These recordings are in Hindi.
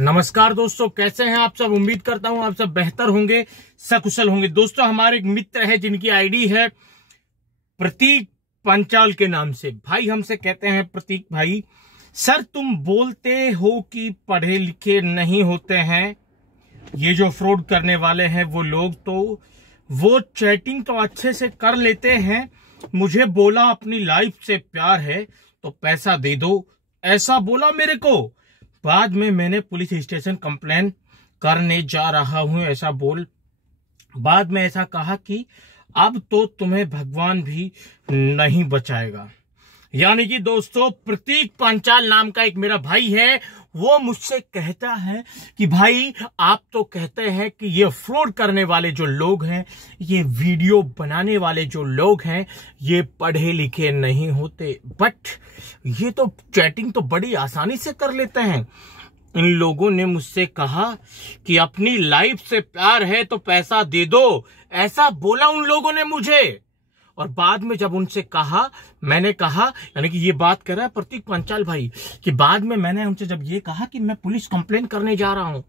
नमस्कार दोस्तों, कैसे हैं आप सब। उम्मीद करता हूं आप सब बेहतर होंगे, सकुशल होंगे। दोस्तों, हमारे एक मित्र है जिनकी आईडी है प्रतीक पंचाल के नाम से। भाई हमसे कहते हैं, प्रतीक भाई सर तुम बोलते हो कि पढ़े लिखे नहीं होते हैं ये जो फ्रॉड करने वाले हैं वो लोग, तो वो चैटिंग तो अच्छे से कर लेते हैं। मुझे बोला अपनी लाइफ से प्यार है तो पैसा दे दो, ऐसा बोला मेरे को। बाद में मैंने पुलिस स्टेशन कंप्लेन करने जा रहा हूं, ऐसा बोल। बाद में ऐसा कहा कि अब तो तुम्हें भगवान भी नहीं बचाएगा। यानी कि दोस्तों, प्रतीक पंचाल नाम का एक मेरा भाई है, वो मुझसे कहता है कि भाई आप तो कहते हैं कि ये फ्रॉड करने वाले जो लोग हैं, ये वीडियो बनाने वाले जो लोग हैं, ये पढ़े लिखे नहीं होते, बट ये तो चैटिंग तो बड़ी आसानी से कर लेते हैं। इन लोगों ने मुझसे कहा कि अपनी लाइफ से प्यार है तो पैसा दे दो, ऐसा बोला उन लोगों ने मुझे। और बाद में जब उनसे कहा, मैंने कहा, यानी कि ये बात कर रहा है प्रतीक पंचाल भाई, कि बाद में मैंने उनसे जब ये कहा कि मैं पुलिस कंप्लेन करने जा रहा हूं,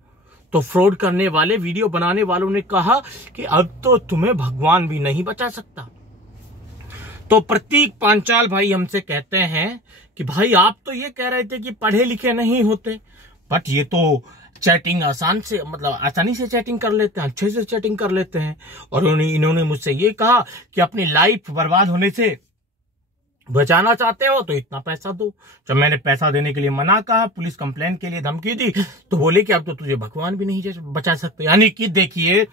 तो फ्रॉड करने वाले, वीडियो बनाने वालों ने कहा कि अब तो तुम्हें भगवान भी नहीं बचा सकता। तो प्रतीक पंचाल भाई हमसे कहते हैं कि भाई आप तो ये कह रहे थे कि पढ़े लिखे नहीं होते, बट ये तो चैटिंग आसानी से चैटिंग कर लेते हैं, अच्छे से चैटिंग कर लेते हैं। और इन्होंने मुझसे ये कहा कि अपनी लाइफ बर्बाद होने से बचाना चाहते हो तो इतना पैसा दो। जब मैंने पैसा देने के लिए मना कहा, पुलिस कंप्लेन के लिए धमकी दी, तो बोले कि अब तो तुझे भगवान भी नहीं बचा सकते। यानी कि देखिए,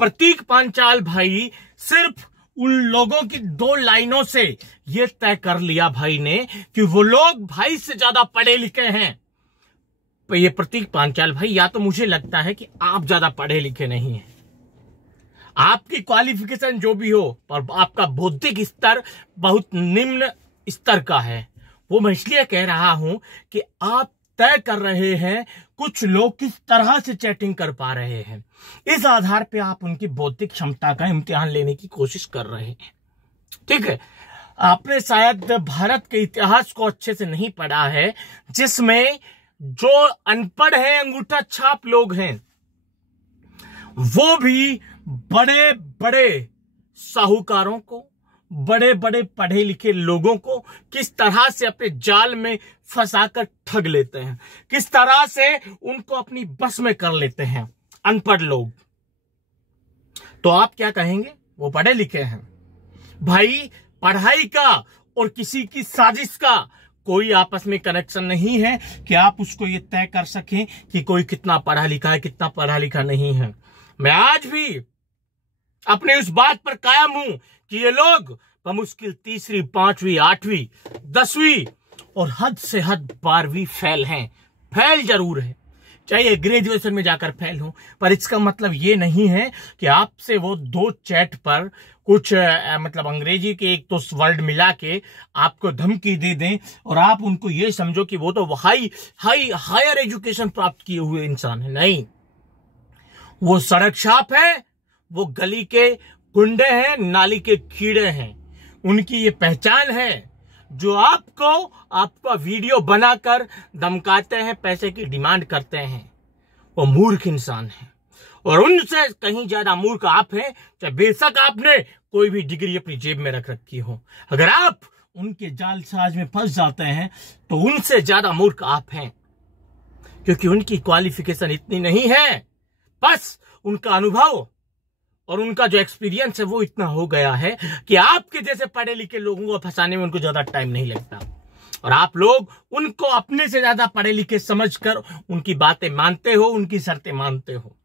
प्रतीक पंचाल भाई सिर्फ उन लोगों की 2 लाइनों से ये तय कर लिया भाई ने कि वो लोग भाई से ज्यादा पढ़े लिखे हैं। तो ये प्रतीक पंचाल भाई, या तो मुझे लगता है कि आप ज्यादा पढ़े लिखे नहीं हैं, आपकी क्वालिफिकेशन जो भी हो, पर आपका बौद्धिक स्तर बहुत निम्न स्तर का है। वो मैं इसलिए कह रहा हूं कि आप तय कर रहे हैं कुछ लोग किस तरह से चैटिंग कर पा रहे हैं, इस आधार पे आप उनकी बौद्धिक क्षमता का इम्तिहान लेने की कोशिश कर रहे हैं। ठीक है, आपने शायद भारत के इतिहास को अच्छे से नहीं पढ़ा है, जिसमें जो अनपढ़ है, अंगूठा छाप लोग हैं, वो भी बड़े बड़े साहूकारों को, बड़े बड़े पढ़े लिखे लोगों को किस तरह से अपने जाल में फंसाकर ठग लेते हैं, किस तरह से उनको अपनी बस में कर लेते हैं अनपढ़ लोग। तो आप क्या कहेंगे, वो पढ़े लिखे हैं। भाई, पढ़ाई का और किसी की साजिश का कोई आपस में कनेक्शन नहीं है कि आप उसको ये तय कर सकें कि कोई कितना पढ़ा लिखा है, कितना पढ़ा लिखा नहीं है। मैं आज भी अपने उस बात पर कायम हूं कि ये लोग बमुश्किल 3वीं, 5वीं, 8वीं, 10वीं और हद से हद 12वीं फेल हैं। फेल जरूर है, चाहे ग्रेजुएशन में जाकर फेल हो, पर इसका मतलब ये नहीं है कि आपसे वो 2 चैट पर कुछ अंग्रेजी के एक तो वर्ड मिला के आपको धमकी दे दें और आप उनको ये समझो कि वो तो हायर एजुकेशन प्राप्त किए हुए इंसान है। नहीं, वो सड़क छाप है, वो गली के गुंडे हैं, नाली के कीड़े हैं। उनकी ये पहचान है, जो आपका वीडियो बनाकर धमकाते हैं, पैसे की डिमांड करते हैं, वो मूर्ख इंसान है। और उनसे कहीं ज्यादा मूर्ख आप हैं, चाहे बेशक आपने कोई भी डिग्री अपनी जेब में रख रखी हो। अगर आप उनके जालसाज में फंस जाते हैं तो उनसे ज्यादा मूर्ख आप हैं, क्योंकि उनकी क्वालिफिकेशन इतनी नहीं है, बस उनका अनुभव और उनका जो एक्सपीरियंस है वो इतना हो गया है कि आपके जैसे पढ़े लिखे लोगों को फंसाने में उनको ज्यादा टाइम नहीं लगता। और आप लोग उनको अपने से ज्यादा पढ़े लिखे समझकर उनकी बातें मानते हो, उनकी शर्तें मानते हो।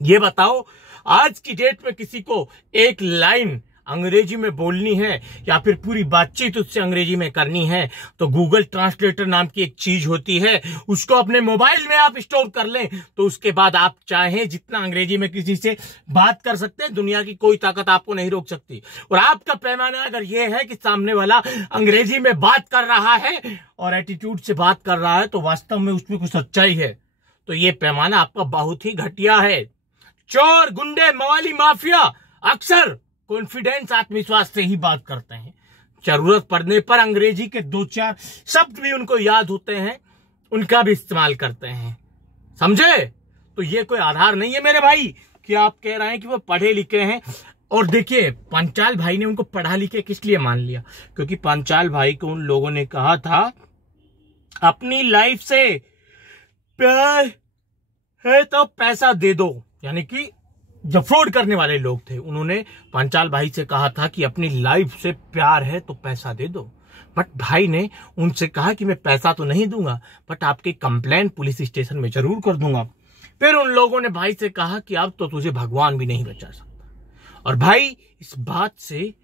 ये बताओ, आज की डेट में किसी को एक लाइन अंग्रेजी में बोलनी है या फिर पूरी बातचीत उससे अंग्रेजी में करनी है, तो गूगल ट्रांसलेटर नाम की एक चीज होती है, उसको अपने मोबाइल में आप स्टोर कर लें, तो उसके बाद आप चाहें जितना अंग्रेजी में किसी से बात कर सकते हैं। दुनिया की कोई ताकत आपको नहीं रोक सकती। और आपका पैमाना अगर यह है कि सामने वाला अंग्रेजी में बात कर रहा है और एटीट्यूड से बात कर रहा है, तो वास्तव में उसमें कुछ सच्चाई है, तो ये पैमाना आपका बहुत ही घटिया है। चोर, गुंडे, मवाली, माफिया अक्सर कॉन्फिडेंस, आत्मविश्वास से ही बात करते हैं। जरूरत पड़ने पर अंग्रेजी के 2-4 शब्द भी उनको याद होते हैं, उनका भी इस्तेमाल करते हैं। समझे? तो ये कोई आधार नहीं है मेरे भाई कि आप कह रहे हैं कि वो पढ़े लिखे हैं। और देखिए, पंचाल भाई ने उनको पढ़ा लिखे किस लिए मान लिया? क्योंकि पंचाल भाई को उन लोगों ने कहा था अपनी लाइफ से प्यार है तो पैसा दे दो। यानी कि जो फ्रॉड करने वाले लोग थे, उन्होंने पंचाल भाई से कहा था कि अपनी लाइफ से प्यार है तो पैसा दे दो। बट भाई ने उनसे कहा कि मैं पैसा तो नहीं दूंगा, बट आपकी कंप्लेंट पुलिस स्टेशन में जरूर कर दूंगा। फिर उन लोगों ने भाई से कहा कि अब तो तुझे भगवान भी नहीं बचा सकता। और भाई इस बात से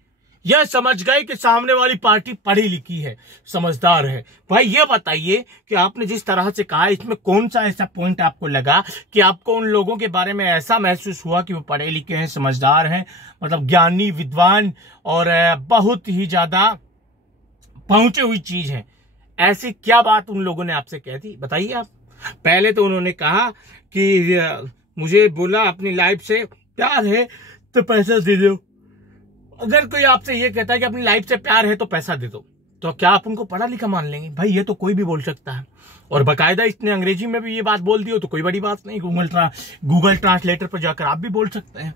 यह समझ गए कि सामने वाली पार्टी पढ़ी लिखी है, समझदार है। भाई ये बताइए कि आपने जिस तरह से कहा, इसमें कौन सा ऐसा पॉइंट आपको लगा कि आपको उन लोगों के बारे में ऐसा महसूस हुआ कि वो पढ़े लिखे हैं, समझदार हैं, मतलब ज्ञानी, विद्वान और बहुत ही ज्यादा पहुंचे हुई चीज है? ऐसी क्या बात उन लोगों ने आपसे कह दी, बताइए आप। पहले तो उन्होंने कहा कि मुझे बोला अपनी लाइफ से प्यार है तो पैसा दे दो। अगर कोई आपसे ये कहता है कि अपनी लाइफ से प्यार है तो पैसा दे दो, तो क्या आप उनको पढ़ा लिखा मान लेंगे? भाई ये तो कोई भी बोल सकता है। और बाकायदा इसने अंग्रेजी में भी ये बात बोल दी हो तो कोई बड़ी बात नहीं, गूगल ट्रांसलेटर पर जाकर आप भी बोल सकते हैं।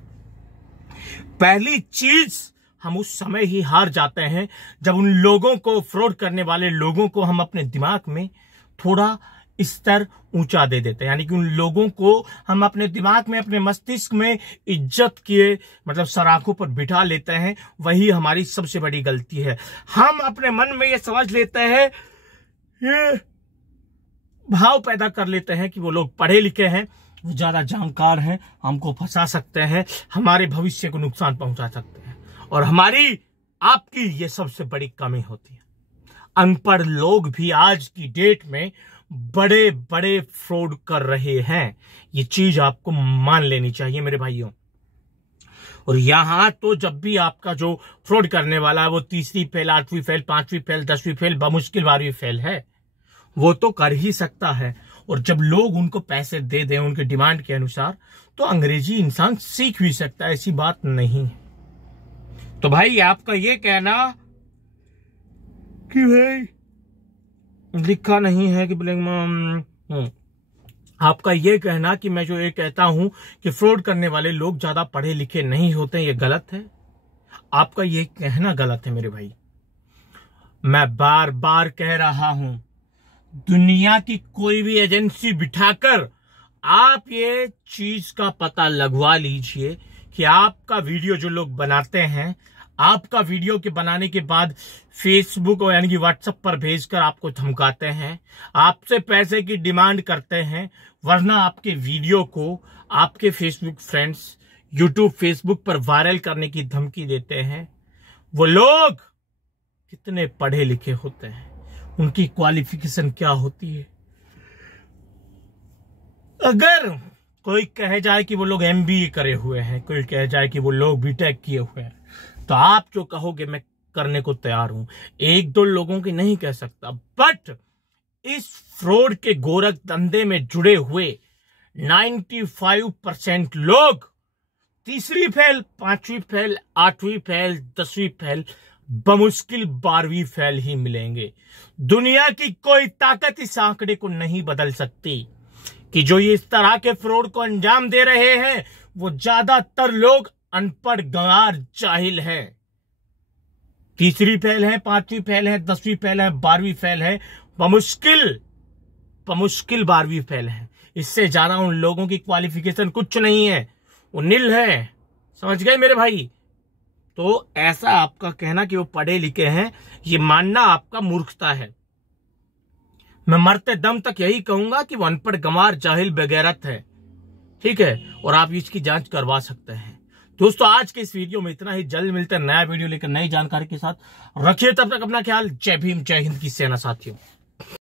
पहली चीज, हम उस समय ही हार जाते हैं जब उन लोगों को, फ्रॉड करने वाले लोगों को हम अपने दिमाग में थोड़ा स्तर ऊंचा दे देते हैं। यानी कि उन लोगों को हम अपने दिमाग में, अपने मस्तिष्क में इज्जत के मतलब सराखों पर बिठा लेते हैं। वही हमारी सबसे बड़ी गलती है। हम अपने मन में ये समझ लेते हैं, ये भाव पैदा कर लेते हैं कि वो लोग पढ़े लिखे हैं, वो ज्यादा जानकार हैं, हमको फंसा सकते हैं, हमारे भविष्य को नुकसान पहुंचा सकते हैं। और हमारी, आपकी ये सबसे बड़ी कमी होती है। अनपढ़ लोग भी आज की डेट में बड़े बड़े फ्रॉड कर रहे हैं। ये चीज आपको मान लेनी चाहिए मेरे भाइयों। और यहां तो जब भी आपका जो फ्रॉड करने वाला है वो तीसरी फेल, 8वीं फेल, 5वीं फेल, 10वीं फेल, बमुश्किल 12वीं फेल है, वो तो कर ही सकता है। और जब लोग उनको पैसे दे दें उनके डिमांड के अनुसार, तो अंग्रेजी इंसान सीख भी सकता है, ऐसी बात नहीं। तो भाई आपका ये कहना कि भाई लिखा नहीं है कि आपका ये कहना कि मैं जो ये कहता हूं कि फ्रॉड करने वाले लोग ज्यादा पढ़े लिखे नहीं होते, ये गलत है। आपका ये कहना गलत है मेरे भाई। मैं बार बार कह रहा हूं, दुनिया की कोई भी एजेंसी बिठाकर आप ये चीज का पता लगवा लीजिए कि आपका वीडियो जो लोग बनाते हैं, आपका वीडियो के बनाने के बाद फेसबुक और यानी कि व्हाट्सएप पर भेजकर आपको धमकाते हैं, आपसे पैसे की डिमांड करते हैं, वरना आपके वीडियो को आपके फेसबुक फ्रेंड्स यूट्यूब फेसबुक पर वायरल करने की धमकी देते हैं। वो लोग कितने पढ़े लिखे होते हैं, उनकी क्वालिफिकेशन क्या होती है? अगर कोई कह जाए कि वो लोग MBA करे हुए हैं, कोई कह जाए कि वो लोग BTech किए हुए हैं, तो आप जो कहोगे मैं करने को तैयार हूं। एक दो लोगों की नहीं कह सकता, बट इस फ्रॉड के गोरख धंधे में जुड़े हुए 95% लोग तीसरी फेल, 5वीं फेल, 8वीं फेल, 10वीं फेल, बमुश्किल 12वीं फेल ही मिलेंगे। दुनिया की कोई ताकत इस आंकड़े को नहीं बदल सकती कि जो ये इस तरह के फ्रॉड को अंजाम दे रहे हैं वो ज्यादातर लोग अनपढ़, गंवार, जाहिल है। तीसरी फेल है, 5वीं फेल है, 10वीं फेल है, 12वीं फेल है, बमुश्किल 12वीं फेल है। इससे ज्यादा उन लोगों की क्वालिफिकेशन कुछ नहीं है, वो नील है। समझ गए मेरे भाई? तो ऐसा आपका कहना कि वो पढ़े लिखे हैं, ये मानना आपका मूर्खता है। मैं मरते दम तक यही कहूंगा कि वो अनपढ़, गंवार, जाहिल, बेगैरत है। ठीक है, और आप इसकी जांच करवा सकते हैं। दोस्तों आज के इस वीडियो में इतना ही। जल्द मिलते हैं नया वीडियो लेकर नई जानकारी के साथ। रखिए तब तक अपना ख्याल। जय भीम, जय हिंद की सेना साथियों।